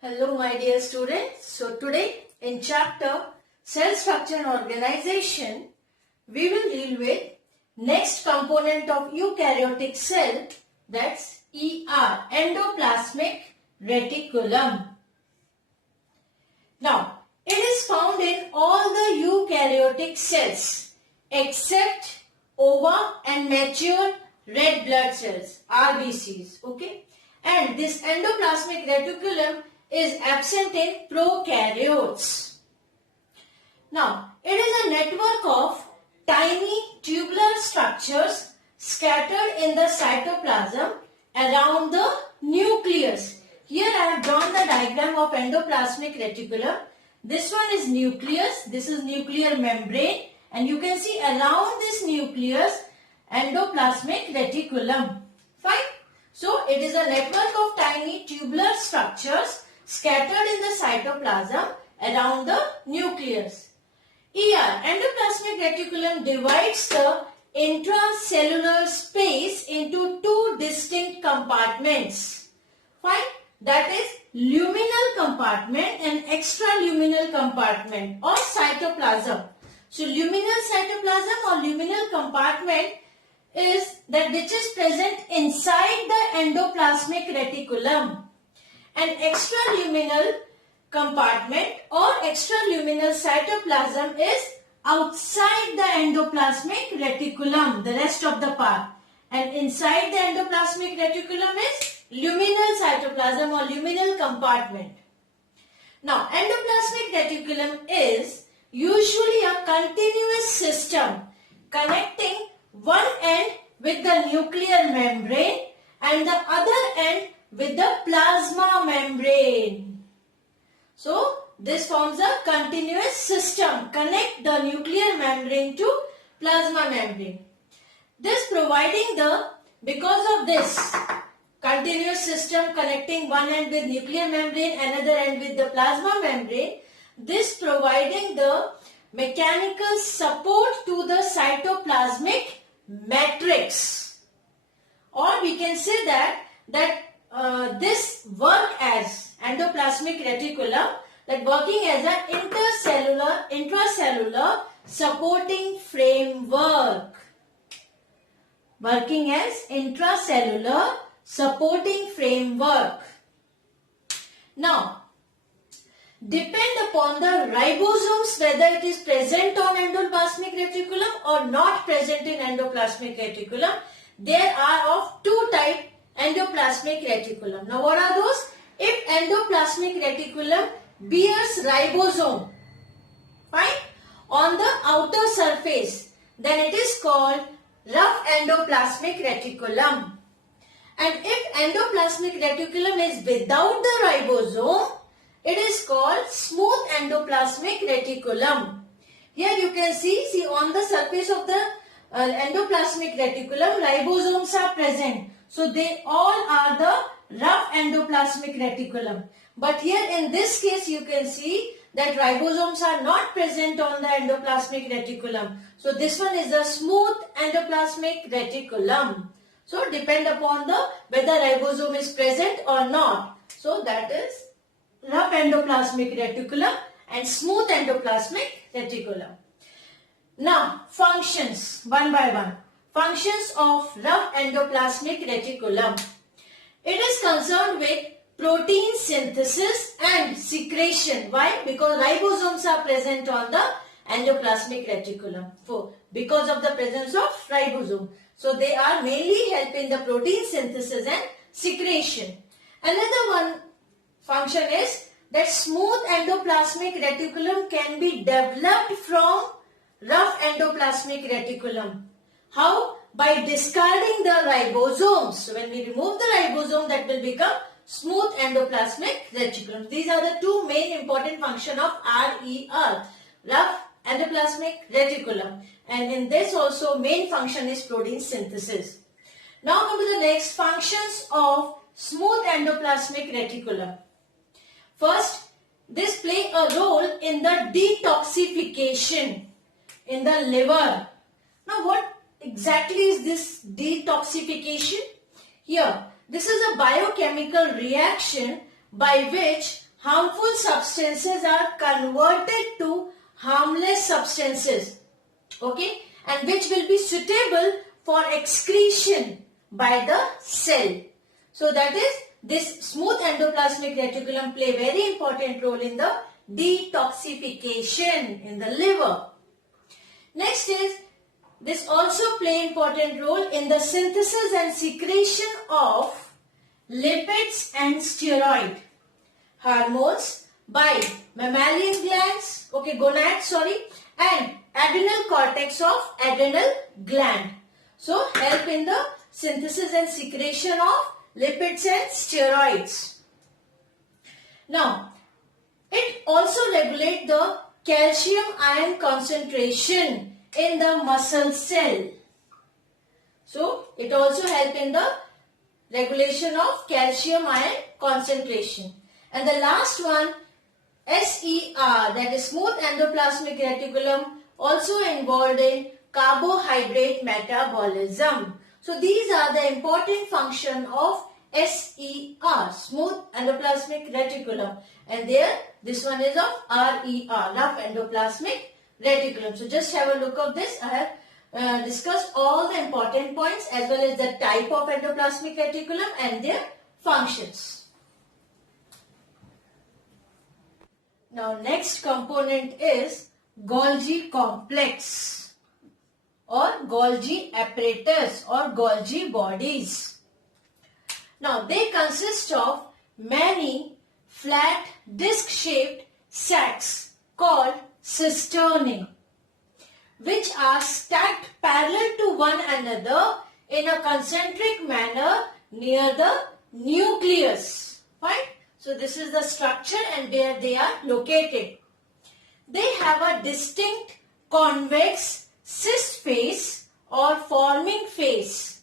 Hello my dear students. So today in chapter Cell Structure and Organization, we will deal with next component of eukaryotic cell, that's ER, endoplasmic reticulum. Now, it is found in all the eukaryotic cells except ova and mature red blood cells, RBCs, okay? And this endoplasmic reticulum is absent in prokaryotes. Now, it is a network of tiny tubular structures scattered in the cytoplasm around the nucleus. Here I have drawn the diagram of endoplasmic reticulum. This one is nucleus, this is nuclear membrane, and you can see around this nucleus endoplasmic reticulum. Fine. So, it is a network of tiny tubular structures scattered in the cytoplasm around the nucleus. Endoplasmic reticulum divides the intracellular space into two distinct compartments. Fine. That is luminal compartment and extraluminal compartment or cytoplasm. So, luminal cytoplasm or luminal compartment is that which is present inside the endoplasmic reticulum. An extraluminal compartment or extraluminal cytoplasm is outside the endoplasmic reticulum, the rest of the part. And inside the endoplasmic reticulum is luminal cytoplasm or luminal compartment. Now, endoplasmic reticulum is usually a continuous system connecting one end with the nuclear membrane and the other end with the plasma membrane. So, this forms a continuous system. Connect the nuclear membrane to plasma membrane. Because of this continuous system connecting one end with nuclear membrane, another end with the plasma membrane, this providing the mechanical support to the cytoplasmic matrix. Or we can say that this work as endoplasmic reticulum, that working as an intracellular supporting framework. Working as intracellular supporting framework. Now, depend upon the ribosomes whether it is present on endoplasmic reticulum or not present in endoplasmic reticulum. There are of two types endoplasmic reticulum. Now, what are those? If endoplasmic reticulum bears ribosome, fine, on the outer surface, then it is called rough endoplasmic reticulum. And if endoplasmic reticulum is without the ribosome, it is called smooth endoplasmic reticulum. Here you can see on the surface of the endoplasmic reticulum, ribosomes are present. So they all are the rough endoplasmic reticulum. But here in this case you can see that ribosomes are not present on the endoplasmic reticulum. So this one is the smooth endoplasmic reticulum. So depend upon whether ribosome is present or not. So that is rough endoplasmic reticulum and smooth endoplasmic reticulum. Now, functions one by one. Functions of rough endoplasmic reticulum. It is concerned with protein synthesis and secretion. Why? Because ribosomes are present on the endoplasmic reticulum. Because of the presence of ribosome. So, they are mainly helping the protein synthesis and secretion. Another one function is that smooth endoplasmic reticulum can be developed from rough endoplasmic reticulum. How? By discarding the ribosomes. So, when we remove the ribosome, that will become smooth endoplasmic reticulum. These are the two main important functions of RER, rough endoplasmic reticulum. And in this also main function is protein synthesis. Now come to the next functions of smooth endoplasmic reticulum. First, this play a role in the detoxification in the liver. Now what exactly is this detoxification? Here, this is a biochemical reaction by which harmful substances are converted to harmless substances, okay, and which will be suitable for excretion by the cell. So that is, this smooth endoplasmic reticulum play very important role in the detoxification in the liver. Next is, this also play important role in the synthesis and secretion of lipids and steroid hormones by mammalian glands, okay, gonads, sorry, and adrenal cortex of adrenal gland. So, help in the synthesis and secretion of lipids and steroids. Now, it also regulates the calcium ion concentration in the muscle cell. So, it also helps in the regulation of calcium ion concentration. And the last one, SER, that is smooth endoplasmic reticulum, also involved in carbohydrate metabolism. So these are the important function of SER, smooth endoplasmic reticulum, and there this one is of RER, rough endoplasmic reticulum. So just have a look of this. I have discussed all the important points as well as the type of endoplasmic reticulum and their functions. Now next component is Golgi complex or Golgi apparatus or Golgi bodies. Now they consist of many flat disc-shaped sacs called cisternae, which are stacked parallel to one another in a concentric manner near the nucleus. Fine. So this is the structure and where they are located. They have a distinct convex cyst face or forming face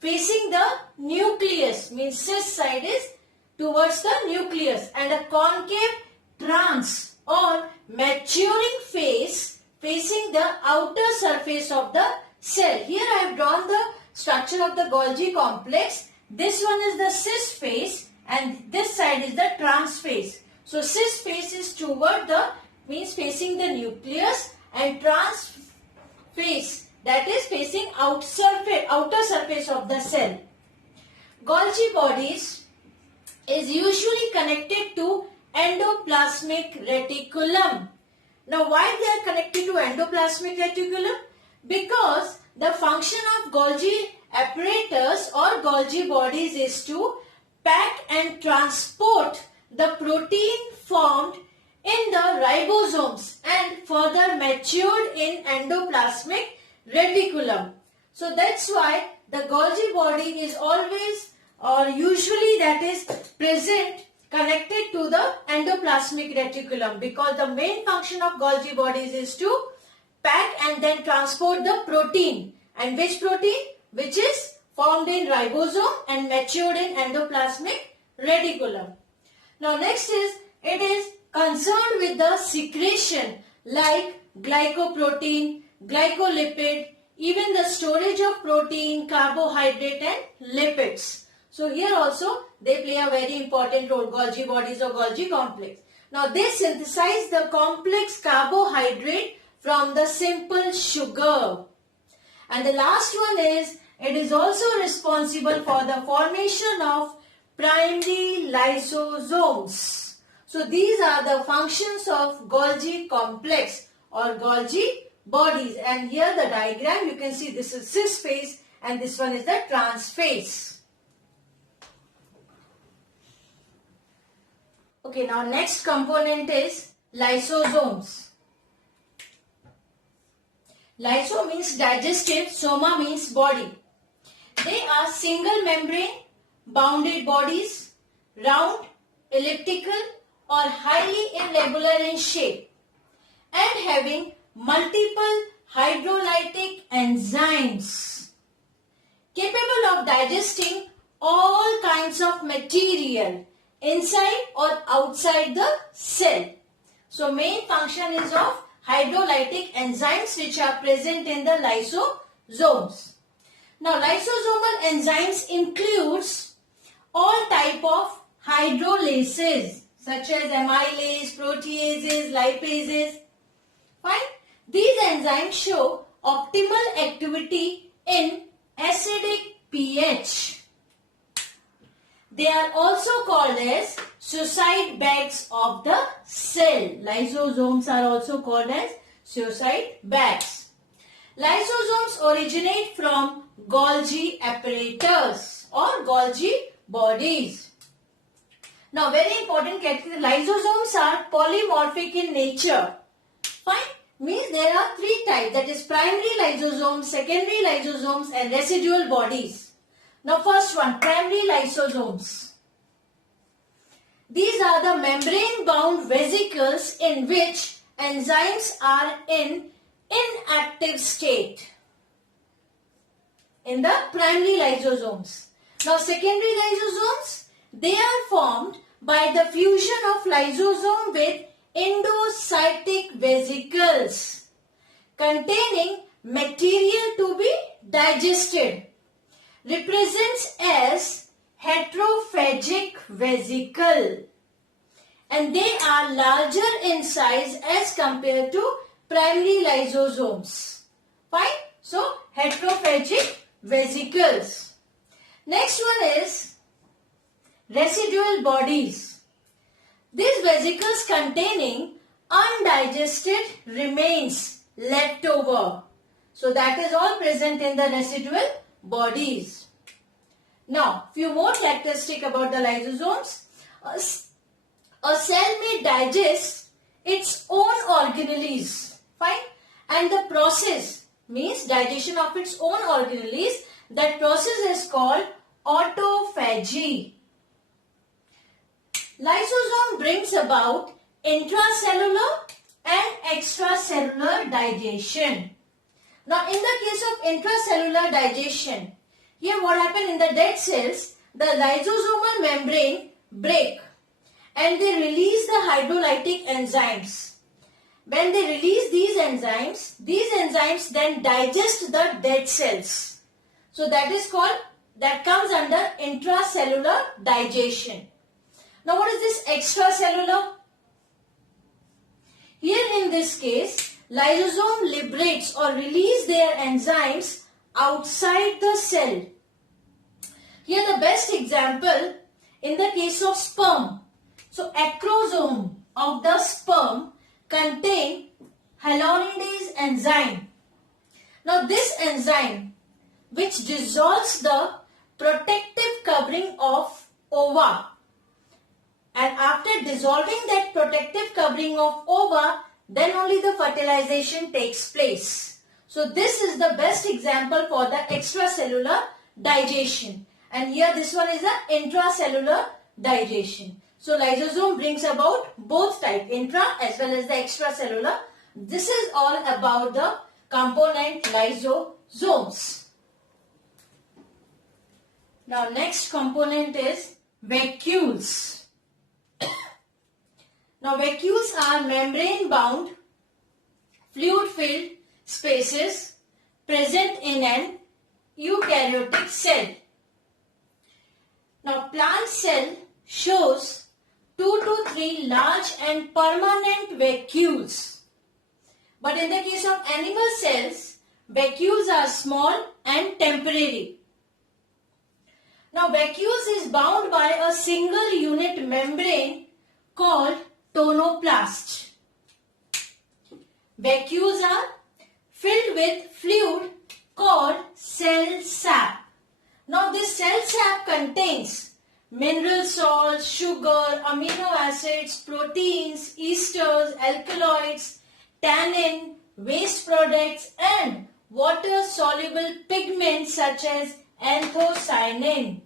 facing the nucleus, means cyst side is towards the nucleus, and a concave trans or maturing face facing the outer surface of the cell. Here I have drawn the structure of the Golgi complex. This one is the cyst face and this side is the trans face. So cyst face is toward the, means facing the nucleus, and trans face, that is facing outer surface of the cell. Golgi bodies is usually connected to endoplasmic reticulum. Now why they are connected to endoplasmic reticulum? Because the function of Golgi apparatus or Golgi bodies is to pack and transport the protein formed in the ribosomes and further matured in endoplasmic reticulum. So that's why the Golgi body is always or usually that is present connected to the endoplasmic reticulum, because the main function of Golgi bodies is to pack and then transport the protein. And which protein? Which is formed in ribosome and matured in endoplasmic reticulum. Now next is, it is concerned with the secretion like glycoprotein, glycolipid, even the storage of protein, carbohydrate and lipids. So here also they play a very important role, Golgi bodies or Golgi complex. Now they synthesize the complex carbohydrate from the simple sugar. And the last one is, it is also responsible for the formation of primary lysosomes. So these are the functions of Golgi complex or Golgi bodies. And here the diagram, you can see this is cis phase and this one is the trans phase. Okay, now next component is lysosomes. Lyso means digestive, soma means body. They are single membrane bounded bodies, round, elliptical or highly irregular in shape, and having multiple hydrolytic enzymes capable of digesting all kinds of material inside or outside the cell. So main function is of hydrolytic enzymes which are present in the lysosomes. Now lysosomal enzymes includes all type of hydrolases such as amylase, proteases, lipases. Fine. These enzymes show optimal activity in acidic pH. They are also called as suicide bags of the cell. Lysosomes are also called as suicide bags. Lysosomes originate from Golgi apparatus or Golgi bodies. Now, very important category, lysosomes are polymorphic in nature. Fine. Means there are three types, that is primary lysosomes, secondary lysosomes and residual bodies. Now first one, primary lysosomes. These are the membrane bound vesicles in which enzymes are in inactive state. In the primary lysosomes. Now secondary lysosomes, they are formed by the fusion of lysosome with endocytic vesicles containing material to be digested. Represents as heterophagic vesicle, and they are larger in size as compared to primary lysosomes. Fine. So heterophagic vesicles. Next one is residual bodies. These vesicles containing undigested remains left over. So that is all present in the residual bodies. Now, few more characteristics about the lysosomes. A cell may digest its own organelles. Fine. And the process means digestion of its own organelles. That process is called autophagy. Lysosome brings about intracellular and extracellular digestion. Now, in the case of intracellular digestion, here what happened in the dead cells, the lysosomal membrane break and they release the hydrolytic enzymes. When they release these enzymes then digest the dead cells. So that comes under intracellular digestion. Now, what is this extracellular? Here in this case, lysosome liberates or release their enzymes outside the cell. Here the best example in the case of sperm. So acrosome of the sperm contain hyaluronidase enzyme. Now this enzyme which dissolves the protective covering of ova, and after dissolving that protective covering of ova, then only the fertilization takes place. So this is the best example for the extracellular digestion. And here this one is the intracellular digestion. So lysosome brings about both type, intra as well as the extracellular. This is all about the component lysosomes. Now next component is vacuoles. Now vacuoles are membrane bound fluid filled spaces present in an eukaryotic cell. Now plant cell shows 2 to 3 large and permanent vacuoles. But in the case of animal cells, vacuoles are small and temporary. Now vacuoles is bound by a single unit membrane called tonoplast. Vacuoles are filled with fluid called cell sap. Now this cell sap contains mineral salts, sugar, amino acids, proteins, esters, alkaloids, tannin, waste products and water soluble pigments such as anthocyanin.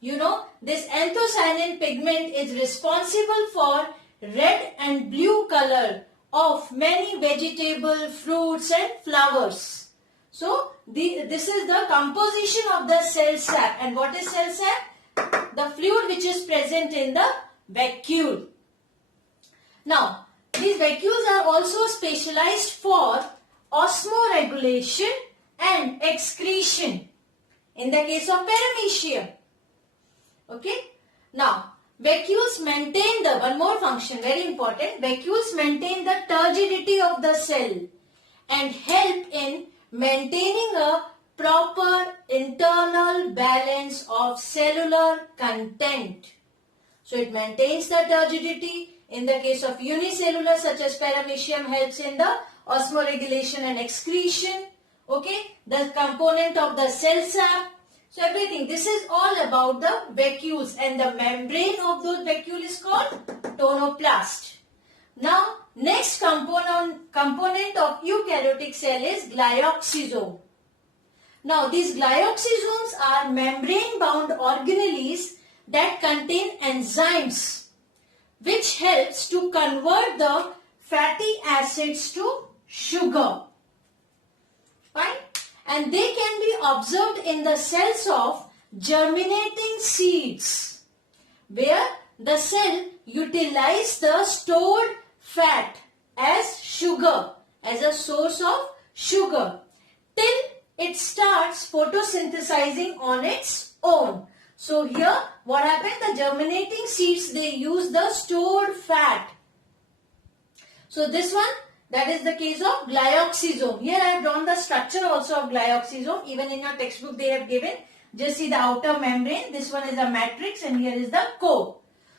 You know, this anthocyanin pigment is responsible for red and blue color of many vegetable, fruits and flowers. So, this is the composition of the cell sap. And what is cell sap? The fluid which is present in the vacuole. Now, these vacuoles are also specialized for osmoregulation and excretion in the case of paramecium. Okay. Now, vacuoles maintain the, one more function, very important, vacuoles maintain the turgidity of the cell and help in maintaining a proper internal balance of cellular content. So it maintains the turgidity. In the case of unicellular such as paramecium, helps in the osmoregulation and excretion. Okay, the component of the cell sap. So everything, this is all about the vacuoles, and the membrane of those vacuoles is called tonoplast. Now next component of eukaryotic cell is glyoxysome. Now these glyoxysomes are membrane bound organelles that contain enzymes which helps to convert the fatty acids to sugar. Fine? And they can be observed in the cells of germinating seeds, where the cell utilizes the stored fat as sugar, as a source of sugar, till it starts photosynthesizing on its own. So here what happened, the germinating seeds, they use the stored fat. So this one, that is the case of glyoxysome. Here I have drawn the structure also of glyoxysome. Even in your textbook they have given. Just see the outer membrane. This one is the matrix and here is the core.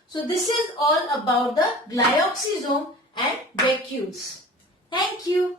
So this is all about the glyoxysome and vacuoles. Thank you.